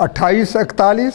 28:41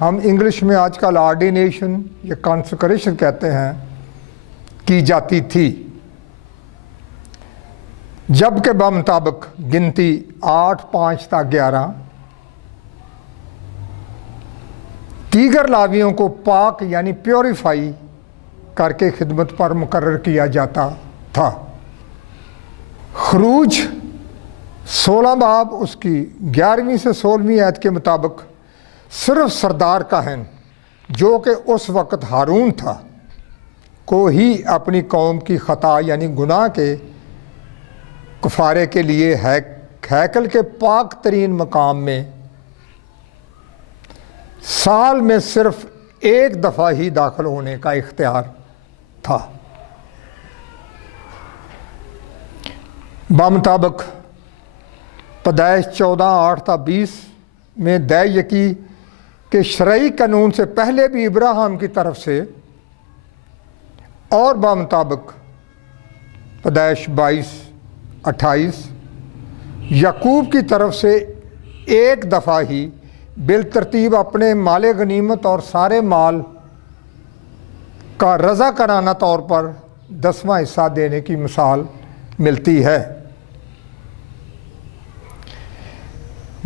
ہم انگلش میں آج کل آرڈینیشن یا کانسیکریشن کہتے ہیں کی جاتی تھی، جبکہ بمطابق گنتی 8، 5 تا 11 دیگر لاویوں کو پاک یعنی پیوریفائی کر کے خدمت پر مقرر کیا جاتا تھا۔ خروج 16 باب اس کی 11ویں سے 16ویں آیت کے مطابق صرف سردار کاہن جو کہ اس وقت ہارون تھا کو ہی اپنی قوم کی خطا یعنی گناہ کے کفارے کے لیے ہیکل کے پاک ترین مقام میں سال میں صرف ایک دفعہ ہی داخل ہونے کا اختیار تھا۔ بمطابق پیدائش 14، 8 تا 20 میں دے یکی کے شرعی قانون سے پہلے بھی ابراہیم کی طرف سے، اور بمطابق پیدائش 22، 28 یعقوب کی طرف سے ایک دفعہ ہی بالترتیب اپنے مال غنیمت اور سارے مال کا رضا کرانہ طور پر 10واں حصہ دینے کی مثال ملتی ہے۔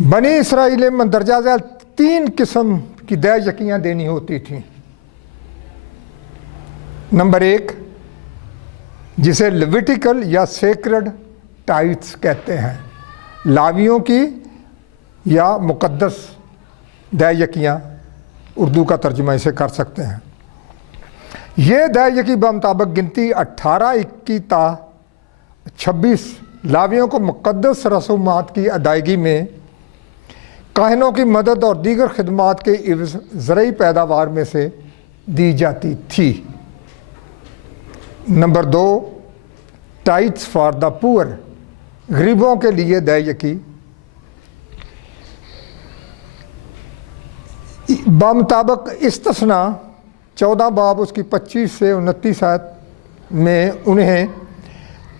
بنی اسرائیل میں مندرجہ ذیل 3 قسم کی دے یکیاں دینی ہوتی تھیں۔ نمبر 1 جسے لیویٹیکل یا سیکرڈ ٹائٹس کہتے ہیں، لاویوں کی یا مقدس دے یکیاں، اردو کا ترجمہ اسے کر سکتے ہیں۔ یہ دے یکی بمطابق گنتی 18، 21 تا 26 لاویوں کو مقدس رسومات کی ادائیگی میں کاہنوں کی مدد اور دیگر خدمات کے عوض زرعی پیداوار میں سے دی جاتی تھی۔ نمبر 2 ٹائٹس فار دا پور، غریبوں کے لیے دے یکی بمطابق استثناء 14 باب اس کی 25 سے 29 آیت میں انہیں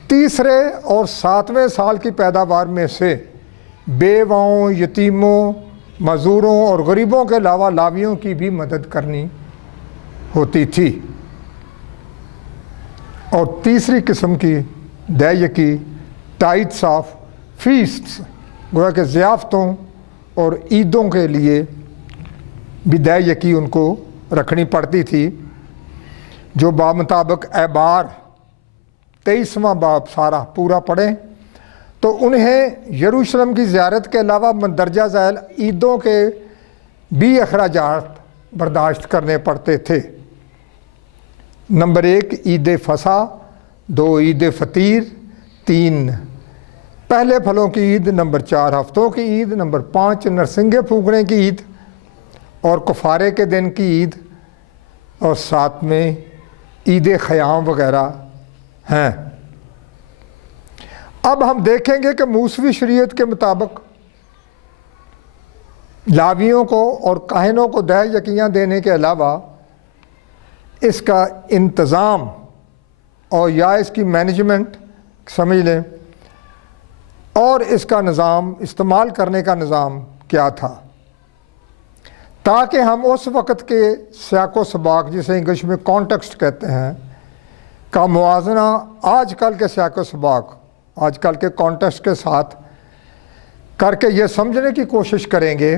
تیسرے اور 7ویں سال کی پیداوار میں سے بیواؤں، یتیموں، مزدوروں اور غریبوں کے علاوہ لاویوں کی بھی مدد کرنی ہوتی تھی۔ اور تیسری قسم کی دے یکی ٹائٹس آف فیسٹس، گویا کہ ضیافتوں اور عیدوں کے لیے بھی دے یکی ان کو رکھنی پڑتی تھی، جو بمطابق اعبار 23واں باب سارا پورا پڑھیں تو انہیں یروشلم کی زیارت کے علاوہ مندرجہ ذیل عیدوں کے بھی اخراجات برداشت کرنے پڑتے تھے۔ نمبر 1 عید فصح، 2 عید فطیر، 3 پہلے پھلوں کی عید، نمبر 4 ہفتوں کی عید، نمبر 5 نرسنگے پھونکنے کی عید اور کفارے کے دن کی عید، اور 7 میں عید خیام وغیرہ ہیں۔ اب ہم دیکھیں گے کہ موسوی شریعت کے مطابق لاویوں کو اور کاہنوں کو دے یکیاں دینے کے علاوہ اس کا انتظام اور یا اس کی مینجمنٹ سمجھ لیں اور اس کا نظام استعمال کرنے کا نظام کیا تھا، تاکہ ہم اس وقت کے سیاق و سباق، جسے انگلش میں کانٹیکسٹ کہتے ہیں، کا موازنہ آج کل کے سیاق و سباق، آج کل کے کانٹیکسٹ کے ساتھ کر کے یہ سمجھنے کی کوشش کریں گے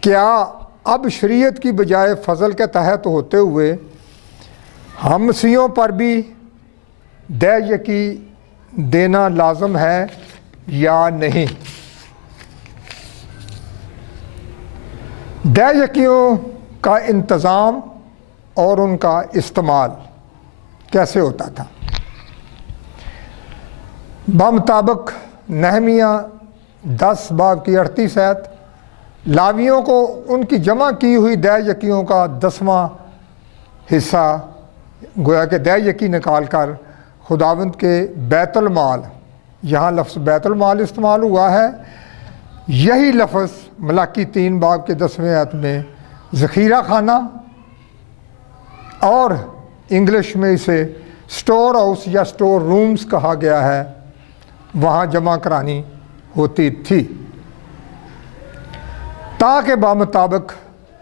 کیا اب شریعت کی بجائے فضل کے تحت ہوتے ہوئے ہم مسیحیوں پر بھی دے یکی دینا لازم ہے یا نہیں۔ دے یکیوں کا انتظام اور ان کا استعمال کیسے ہوتا تھا؟ بمطابق نہمیہ 10 باب کی 38 آیت، لاویوں کو ان کی جمع کی ہوئی دے یکیوں کا 10واں حصہ گویا کہ دے یکی نکال کر خداوند کے بیت المال، یہاں لفظ بیت المال استعمال ہوا ہے، یہی لفظ ملاکی 3 باب کے 10ویں آیت میں ذخیرہ خانہ اور انگلش میں اسے سٹور ہاؤس یا سٹور رومز کہا گیا ہے، وہاں جمع کرانی ہوتی تھی، تاکہ بمطابق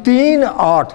3:8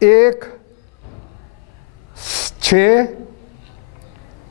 1:6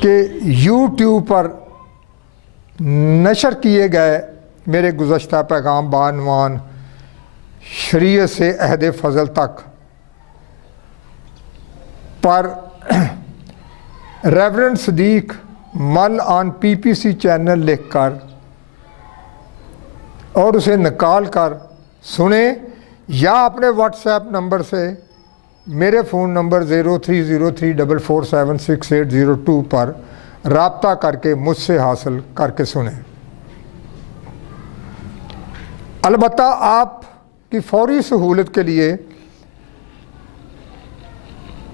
کہ یوٹیوب پر نشر کیے گئے میرے گزشتہ پیغام بعنوان شریعت سے عہد فضل تک پر ریورنڈ صدیق مل آن پی پی سی چینل لکھ کر اور اسے نکال کر سنیں، یا اپنے واٹس ایپ نمبر سے میرے فون نمبر 0303447680 پر رابطہ کر کے مجھ سے حاصل کر کے سنیں۔ البتہ آپ کی فوری سہولت کے لیے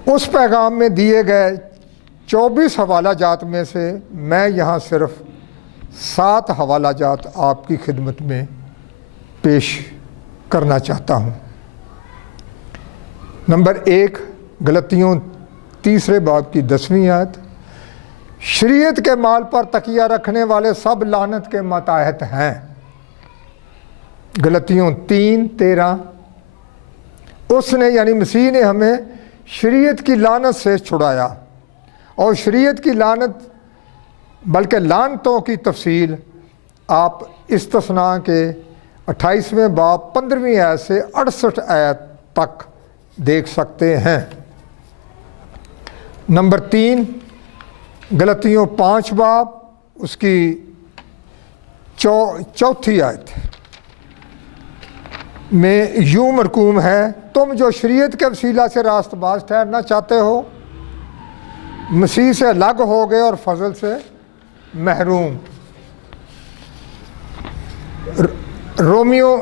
اس پیغام میں دیے گئے 24 حوالہ جات میں سے میں یہاں صرف 7 حوالہ جات آپ کی خدمت میں پیش کرنا چاہتا ہوں۔ نمبر 1، غلطیوں 3 باب کی 10ویں آیت، شریعت کے مال پر تکیہ رکھنے والے سب لعنت کے ماتحت ہیں۔ غلطیوں 3:13، اس نے یعنی مسیح نے ہمیں شریعت کی لعنت سے چھڑایا، اور شریعت کی لعنت بلکہ لعنتوں کی تفصیل آپ استثناء کے 28ویں باب 15ویں آیت سے 68 آیت تک دیکھ سکتے ہیں۔ نمبر 3، غلطیوں 5 باب اس کی 4 آیت میں یوں مرقوم ہے، تم جو شریعت کے وسیلہ سے راست باز ٹھہرنا چاہتے ہو مسیح سے الگ ہو گئے اور فضل سے محروم۔ رومیو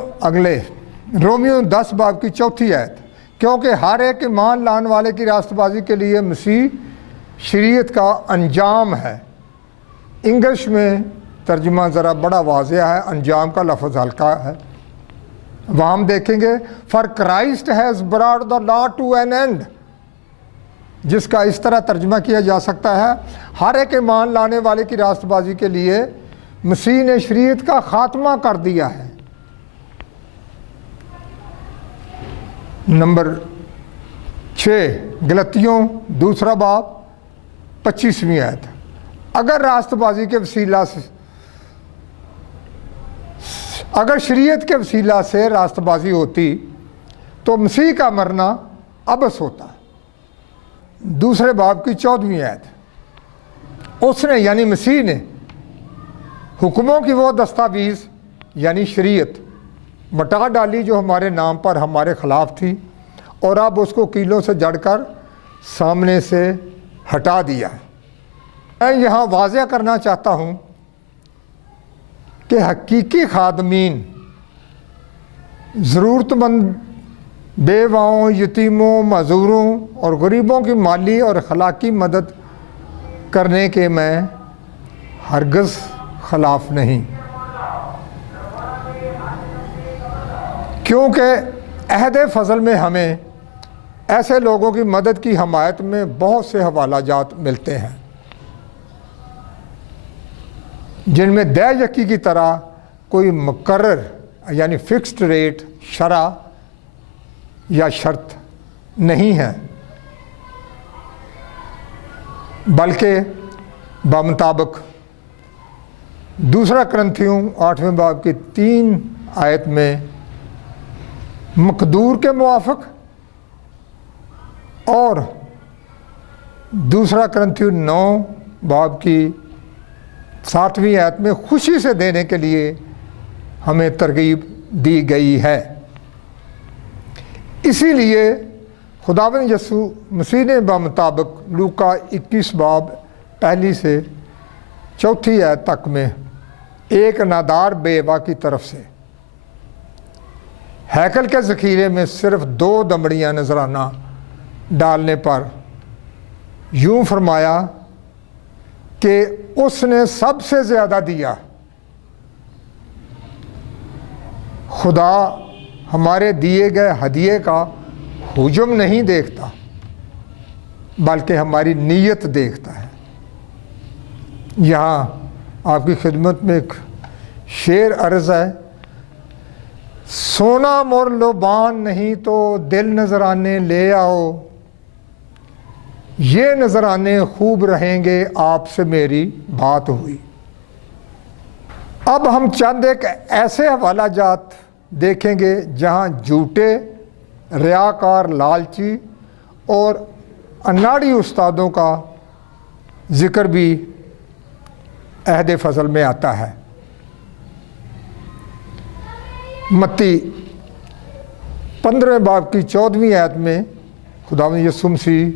10 باب کی 4 آیت، کیونکہ ہر ایک ایمان لانے والے کی راست بازی کے لیے مسیح شریعت کا انجام ہے۔ انگلش میں ترجمہ ذرا بڑا واضح ہے، انجام کا لفظ ہلکا ہے۔ وہاں ہم دیکھیں گے for Christ has brought the law to an end, جس کا اس طرح ترجمہ کیا جا سکتا ہے ہر ایک ایمان لانے والے کی راست بازی کے لیے مسیح نے شریعت کا خاتمہ کر دیا ہے۔ نمبر 6، غلطیوں 2 باب 25ویں آیت، اگر راست بازی کے وسیلہ سے اگر شریعت کے وسیلہ سے راست بازی ہوتی تو مسیح کا مرنا ابس ہوتا۔ 2 باب کی 14ویں آیت، اس نے یعنی مسیح نے حکموں کی وہ دستاویز یعنی شریعت مٹا ڈالی جو ہمارے نام پر ہمارے خلاف تھی، اور اب اس کو کیلوں سے جڑ کر سامنے سے ہٹا دیا۔ میں یہاں واضح کرنا چاہتا ہوں کہ حقیقی خادمین ضرورت مند بیواؤں، یتیموں، معذوروں اور غریبوں کی مالی اور اخلاقی مدد کرنے کے میں ہرگز خلاف نہیں، کیونکہ عہد فضل میں ہمیں ایسے لوگوں کی مدد کی حمایت میں بہت سے حوالہ جات ملتے ہیں جن میں دے یقی کی طرح کوئی مقرر یعنی فکسڈ ریٹ شرح یا شرط نہیں ہے، بلکہ بمطابق 2 کرنتھیوں 8ویں باب کی 3 آیت میں مقدور کے موافق، اور 2 کرنتھیوں 9 باب کی 7ویں آیت میں خوشی سے دینے کے لیے ہمیں ترغیب دی گئی ہے۔ اسی لیے خداوند یسوع مسیح نے بمطابق لوکا 21 باب 1 سے 4 آیت تک میں ایک نادار بیوہ کی طرف سے ہیکل کے ذخیرے میں صرف 2 دمڑیاں نذرانہ ڈالنے پر یوں فرمایا کہ اس نے سب سے زیادہ دیا۔ خدا ہمارے دیے گئے ہدیے کا حجم نہیں دیکھتا بلکہ ہماری نیت دیکھتا ہے۔ یہاں آپ کی خدمت میں ایک شعر عرض ہے، سونا مور لبان نہیں تو دل نذرانے لے آؤ، یہ نذرانے خوب رہیں گے آپ سے میری بات ہوئی۔ اب ہم چند ایک ایسے حوالہ جات دیکھیں گے جہاں جھوٹے، ریاکار، لالچی اور اناڑی استادوں کا ذکر بھی عہد فضل میں آتا ہے۔ متی 15 باب کی 14ویں آیت میں خداوند یسوع مسیح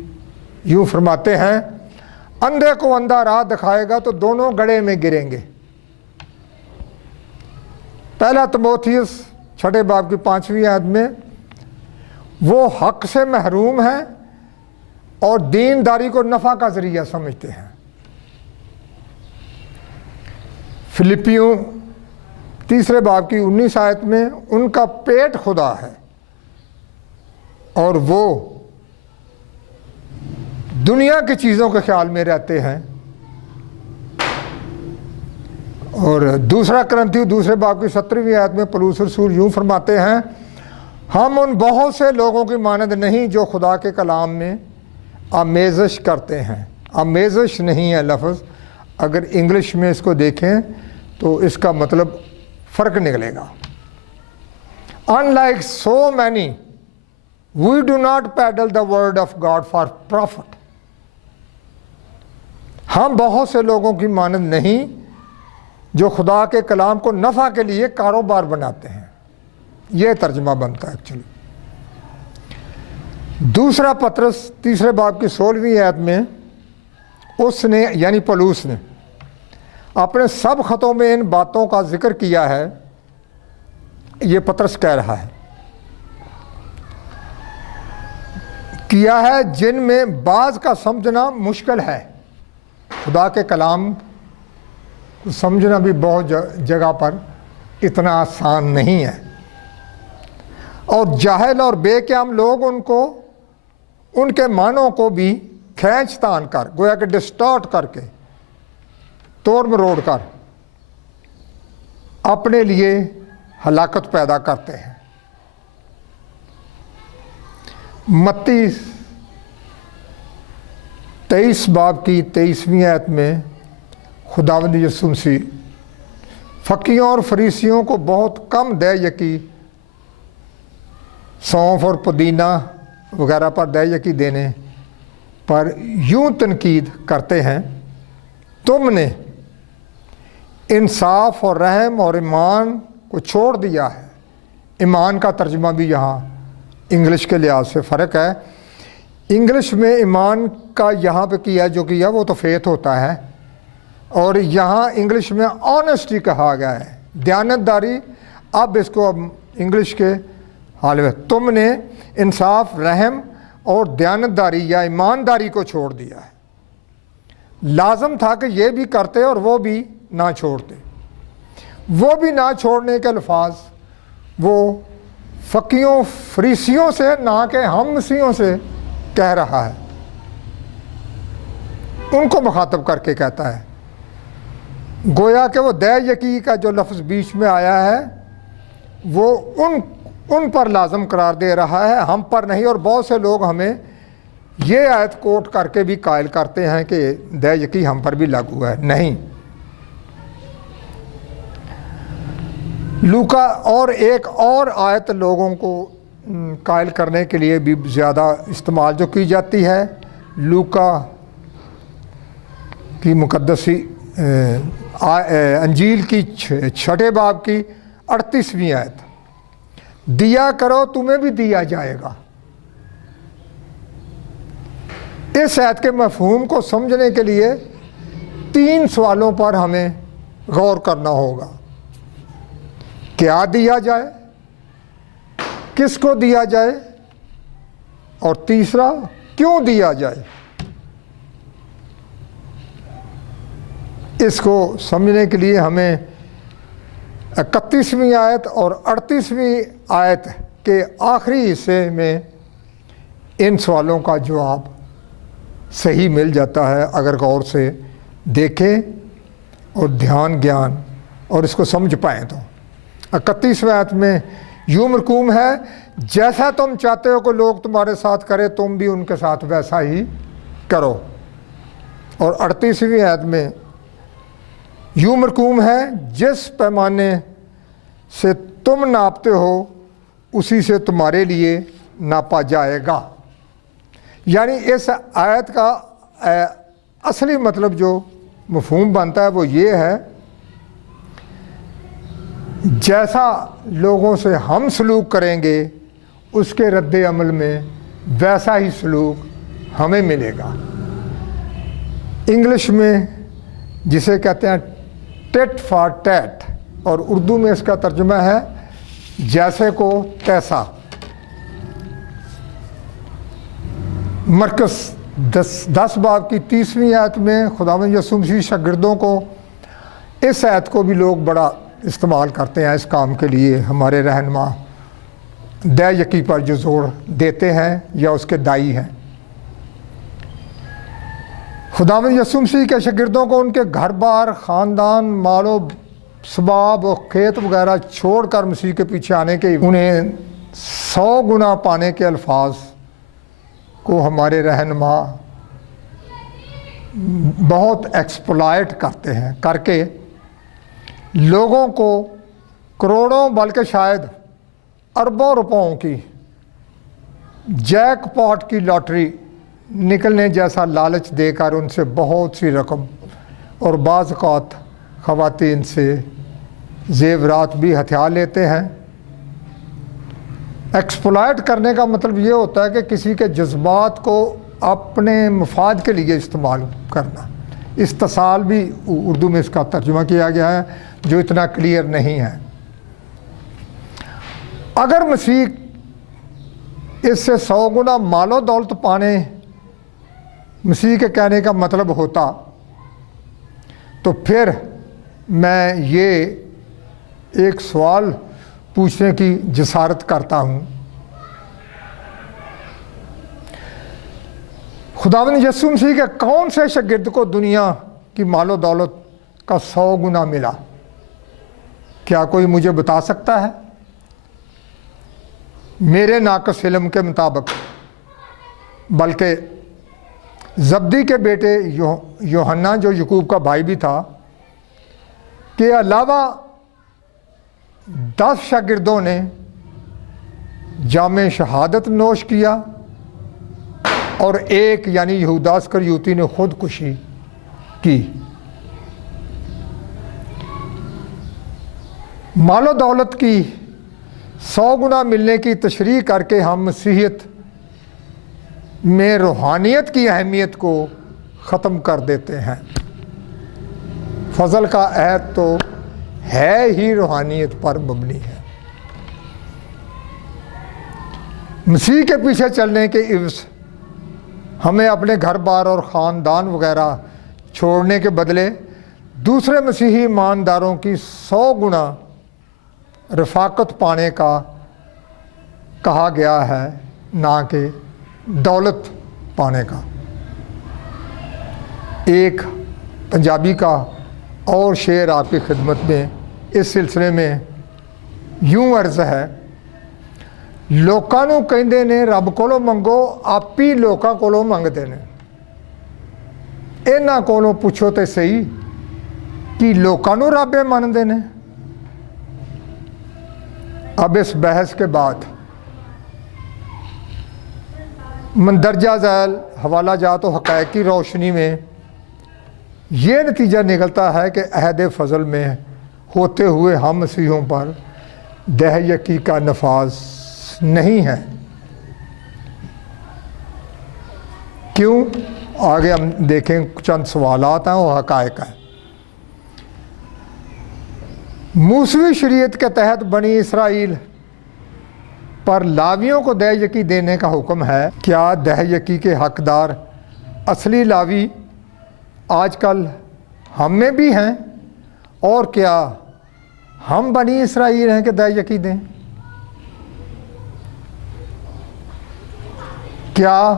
یوں فرماتے ہیں، اندھے کو اندھا راہ دکھائے گا تو دونوں گڑھے میں گریں گے۔ پہلا تموتھیوس 6 باب کی 5ویں آیت میں وہ حق سے محروم ہیں اور دینداری کو نفع کا ذریعہ سمجھتے ہیں۔ فلپیوں 3 باب کی 19 آیت میں ان کا پیٹ خدا ہے اور وہ دنیا کی چیزوں کے خیال میں رہتے ہیں۔ اور 2 کرنتھیوں 2 باب کی 17ویں آیت میں پولس رسول یوں فرماتے ہیں، ہم ان بہت سے لوگوں کی مانند نہیں جو خدا کے کلام میں آمیزش کرتے ہیں۔ آمیزش نہیں ہے لفظ، اگر انگلش میں اس کو دیکھیں تو اس کا مطلب فرق نکلے گا۔ Unlike so many, we do not peddle the word of God for profit۔ ہم بہت سے لوگوں کی مانند نہیں جو خدا کے کلام کو نفع کے لیے کاروبار بناتے ہیں۔ یہ ترجمہ بنتا ہے ایکچولی۔ 2 پطرس 3 باب کی 16ویں آیت میں اس نے یعنی پولس نے اپنے سب خطوں میں ان باتوں کا ذکر کیا ہے۔ یہ پطرس کہہ رہا ہے کیا ہے جن میں بعض کا سمجھنا مشکل ہے۔ خدا کے کلام کو سمجھنا بھی بہت جگہ پر اتنا آسان نہیں ہے، اور جاہل اور بے قیام لوگ ان کے معنوں کو بھی کھینچ تان کر، گویا کہ ڈسٹارٹ کر کے، توڑ مروڑ کر اپنے لیے ہلاکت پیدا کرتے ہیں۔ متی 23 باب کی 23ویں آیت میں خداوند یسوع مسیح فقیوں اور فریسیوں کو بہت کم دے یکی، سونف اور پودینہ وغیرہ پر دے یکی دینے پر یوں تنقید کرتے ہیں، تم نے انصاف اور رحم اور ایمان کو چھوڑ دیا ہے۔ ایمان کا ترجمہ بھی یہاں انگلش کے لحاظ سے فرق ہے۔ انگلش میں ایمان کا یہاں پہ کیا جو کیا وہ تو فیتھ ہوتا ہے، اور یہاں انگلش میں آنیسٹی کہا گیا ہے، دیانتداری۔ اب اس کو انگلش کے حال میں تم نے انصاف، رحم اور دیانتداری یا ایمانداری کو چھوڑ دیا ہے۔ لازم تھا کہ یہ بھی کرتے اور وہ بھی نہ چھوڑتے۔ وہ بھی نہ چھوڑنے کے الفاظ وہ فقیوں فریسیوں سے نہ کہ ہم مسیحیوں سے کہہ رہا ہے، ان کو مخاطب کر کے کہتا ہے۔ گویا کہ وہ دے یکی کا جو لفظ بیچ میں آیا ہے وہ ان پر لازم قرار دے رہا ہے، ہم پر نہیں۔ اور بہت سے لوگ ہمیں یہ آیت کوٹ کر کے بھی قائل کرتے ہیں کہ دے یکی ہم پر بھی لاگو ہے۔ نہیں، لوکا اور ایک اور آیت لوگوں کو قائل کرنے کے لیے بھی زیادہ استعمال جو کی جاتی ہے، لوکا کی مقدسی انجیل کی 6 باب کی 38ویں آیت، دیا کرو تمہیں بھی دیا جائے گا۔ اس آیت کے مفہوم کو سمجھنے کے لیے 3 سوالوں پر ہمیں غور کرنا ہوگا۔ کیا دیا جائے، کس کو دیا جائے، اور تیسرا کیوں دیا جائے۔ اس کو سمجھنے کے لیے ہمیں 31ویں آیت اور 38ویں آیت کے آخری حصے میں ان سوالوں کا جواب صحیح مل جاتا ہے اگر غور سے دیکھیں اور دھیان گیان اور اس کو سمجھ پائیں تو۔ 31ویں آیت میں یوں مرقوم ہے، جیسا تم چاہتے ہو کہ لوگ تمہارے ساتھ کرے تم بھی ان کے ساتھ ویسا ہی کرو۔ اور 38ویں آیت میں یوں مرقوم ہے، جس پیمانے سے تم ناپتے ہو اسی سے تمہارے لیے ناپا جائے گا۔ یعنی اس آیت کا اصلی مطلب جو مفہوم بنتا ہے وہ یہ ہے، جیسا لوگوں سے ہم سلوک کریں گے اس کے رد عمل میں ویسا ہی سلوک ہمیں ملے گا۔ انگلش میں جسے کہتے ہیں ٹیٹ فار ٹیٹ، اور اردو میں اس کا ترجمہ ہے جیسے کو تیسا۔ مرکز 10 باب کی 30ویں آیت میں خداوند یسوع مسیح شاگردوں کو، اس آیت کو بھی لوگ بڑا استعمال کرتے ہیں اس کام کے لیے، ہمارے رہنما دہ یقی پر جو زور دیتے ہیں یا اس کے دائی ہیں۔ خداوند یسوع مسیح کے شاگردوں کو ان کے گھر بار، خاندان، مال و اسباب و کھیت وغیرہ چھوڑ کر مسیح کے پیچھے آنے کے، انہیں 100 گنا پانے کے الفاظ کو ہمارے رہنما بہت ایکسپلائٹ کرتے ہیں، کر کے لوگوں کو کروڑوں بلکہ شاید اربوں روپوں کی جیک پاٹ کی لاٹری نکلنے جیسا لالچ دے کر ان سے بہت سی رقم اور بعض اوقات خواتین سے زیورات بھی ہتھیار لیتے ہیں۔ ایکسپلائٹ کرنے کا مطلب یہ ہوتا ہے کہ کسی کے جذبات کو اپنے مفاد کے لیے استعمال کرنا۔ استصال بھی اردو میں اس کا ترجمہ کیا گیا ہے جو اتنا کلیئر نہیں ہے۔ اگر مسیح اس سے 100 گنا مال و دولت پانے مسیح کے کہنے کا مطلب ہوتا تو پھر میں یہ ایک سوال پوچھنے کی جسارت کرتا ہوں، خداوند یسوع مسیح کے کون سے شاگرد کو دنیا کی مال و دولت کا 100 گنا ملا؟ کیا کوئی مجھے بتا سکتا ہے؟ میرے ناقص علم کے مطابق بلکہ زبدی کے بیٹے یوحنا جو یعقوب کا بھائی بھی تھا کے علاوہ 10 شاگردوں نے جام شہادت نوش کیا اور ایک یعنی یہودا اسکریوتی نے خودکشی کی۔ مال و دولت کی 100 گنا ملنے کی تشریح کر کے ہم مسیحیت میں روحانیت کی اہمیت کو ختم کر دیتے ہیں۔ فضل کا عہد تو ہے ہی روحانیت پر مبنی ہے۔ مسیح کے پیچھے چلنے کے عوض ہمیں اپنے گھر بار اور خاندان وغیرہ چھوڑنے کے بدلے دوسرے مسیحی ایمانداروں کی 100 گنا رفاقت پانے کا کہا گیا ہے، نہ کہ دولت پانے کا۔ ایک پنجابی کا اور شعر آپ کی خدمت میں اس سلسلے میں یوں عرض ہے، لوکاں نوں کہندے نے رب کولوں منگو، آپ ہی لوکاں کولوں منگدے نے۔ انہاں کولوں پوچھو تے صحیح کہ لوکاں نوں رب مندے نے۔ اب اس بحث کے بعد مندرجہ ذیل حوالہ جات و حقائق کی روشنی میں یہ نتیجہ نکلتا ہے کہ عہد فضل میں ہوتے ہوئے ہم مسیحوں پر دہ یقی کا نفاذ نہیں ہے۔ کیوں؟ آگے ہم دیکھیں، چند سوالات ہیں اور حقائق ہیں۔ موسوی شریعت کے تحت بنی اسرائیل پر لاویوں کو دہ یقی دینے کا حکم ہے۔ کیا دہ یقی کے حقدار اصلی لاوی آج کل ہم میں بھی ہیں؟ اور کیا ہم بنی اسرائیل ہیں کہ دہ یقی دیں؟ کیا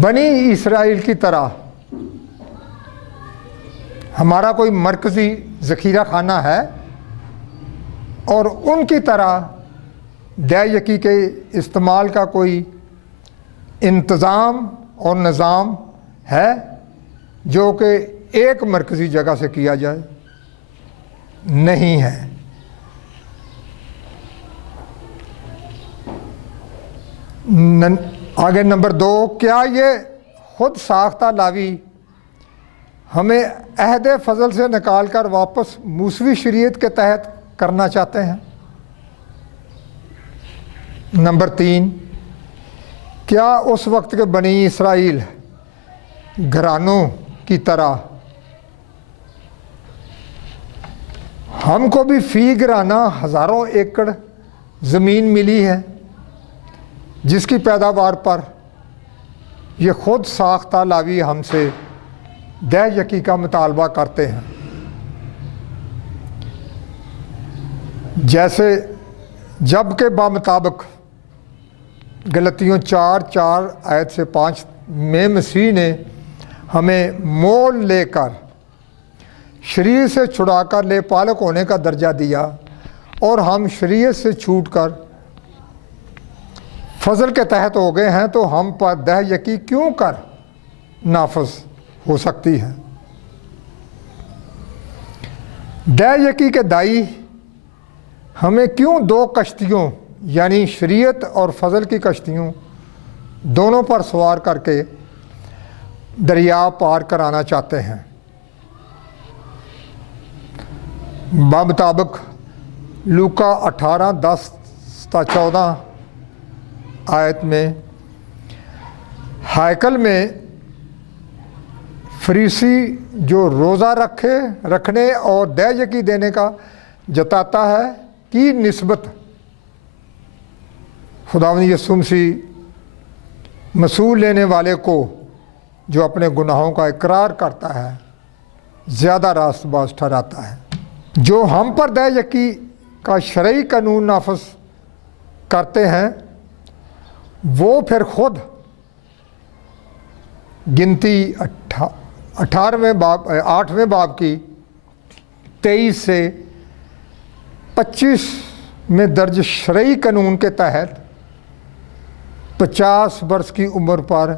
بنی اسرائیل کی طرح ہمارا کوئی مرکزی ذخیرہ خانہ ہے اور ان کی طرح دہ یقی کے استعمال کا کوئی انتظام اور نظام ہے جو کہ ایک مرکزی جگہ سے کیا جائے؟ نہیں ہے۔ آگے نمبر 2، کیا یہ خود ساختہ لاوی ہمیں عہد فضل سے نکال کر واپس موسوی شریعت کے تحت کرنا چاہتے ہیں؟ نمبر 3، کیا اس وقت کے بنی اسرائیل گھرانوں کی طرح ہم کو بھی فی گھرانہ ہزاروں ایکڑ زمین ملی ہے جس کی پیداوار پر یہ خود ساختہ لاوی ہم سے دہ یکی کا مطالبہ کرتے ہیں؟ جیسے جب کہ بمطابق غلطیوں 4 آیت سے 5 میں مسیح نے ہمیں مول لے کر شریعت سے چھڑا کر لے پالک ہونے کا درجہ دیا، اور ہم شریعت سے چھوٹ کر فضل کے تحت ہو گئے ہیں، تو ہم پر دہ یکی کیوں کر نافذ ہو سکتی ہے؟ دہ یکی کے دائی ہمیں کیوں 2 کشتیوں یعنی شریعت اور فضل کی کشتیوں دونوں پر سوار کر کے دریا پار کرانا چاہتے ہیں؟ بمطابق لوکا 18:10-14 آیت میں ہیکل میں فریسی جو روزہ رکھنے اور دہ یکی دینے کا جتاتا ہے کی نسبت خداوند یسوع مسیح مسئول لینے والے کو جو اپنے گناہوں کا اقرار کرتا ہے زیادہ راست باز ٹھہراتا ہے۔ جو ہم پر دہ یکی کا شرعی قانون نافذ کرتے ہیں وہ پھر خود گنتی 8ویں باب کی 23 سے 25 میں درج شرعی قانون کے تحت 50 برس کی عمر پر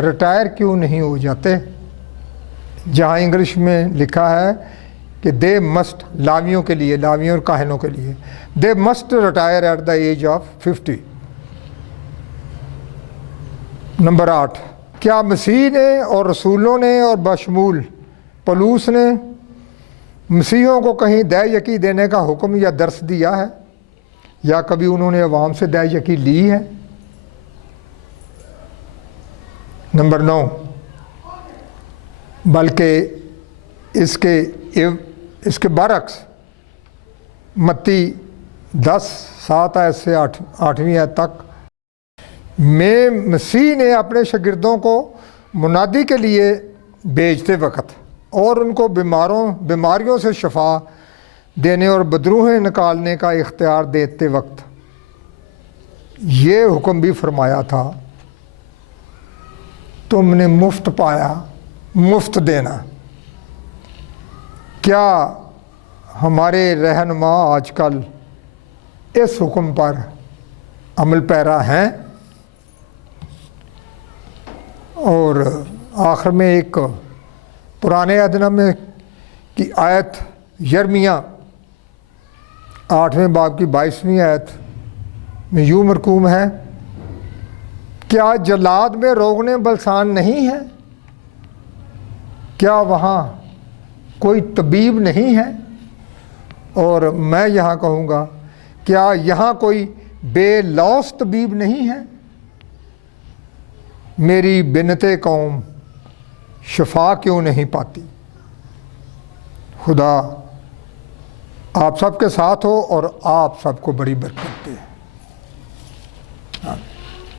ریٹائر کیوں نہیں ہو جاتے؟ جہاں انگلش میں لکھا ہے کہ دے مسٹ، لاویوں کے لیے، لاویوں اور کاہنوں کے لیے، they must retire at the age of 50۔ Number 8، کیا مسیح نے اور رسولوں نے اور بشمول پولس نے مسیحیوں کو کہیں دہ یکی دینے کا حکم یا درس دیا ہے، یا کبھی انہوں نے عوام سے دہ یکی لی ہے؟ نمبر 9، بلکہ اس کے برعکس متی 10:7 آیت سے 8ویں آیت تک میں مسیح نے اپنے شاگردوں کو منادی کے لیے بھیجتے وقت اور ان کو بیماریوں سے شفا دینے اور بدروہیں نکالنے کا اختیار دیتے وقت یہ حکم بھی فرمایا تھا، تم نے مفت پایا مفت دینا۔ کیا ہمارے رہنما آج کل اس حکم پر عمل پیرا ہیں؟ اور آخر میں ایک پرانے عہد نامے کی آیت یرمیہ 8ویں باب کی 22ویں آیت میں یوں مرقوم ہے، کیا جلاد میں روغن بلسان نہیں ہے؟ کیا وہاں کوئی طبیب نہیں ہے؟ اور میں یہاں کہوں گا، کیا یہاں کوئی بے لوث طبیب نہیں ہے؟ میری بنت قوم شفا کیوں نہیں پاتی؟ خدا آپ سب کے ساتھ ہو اور آپ سب کو بڑی برکت دے۔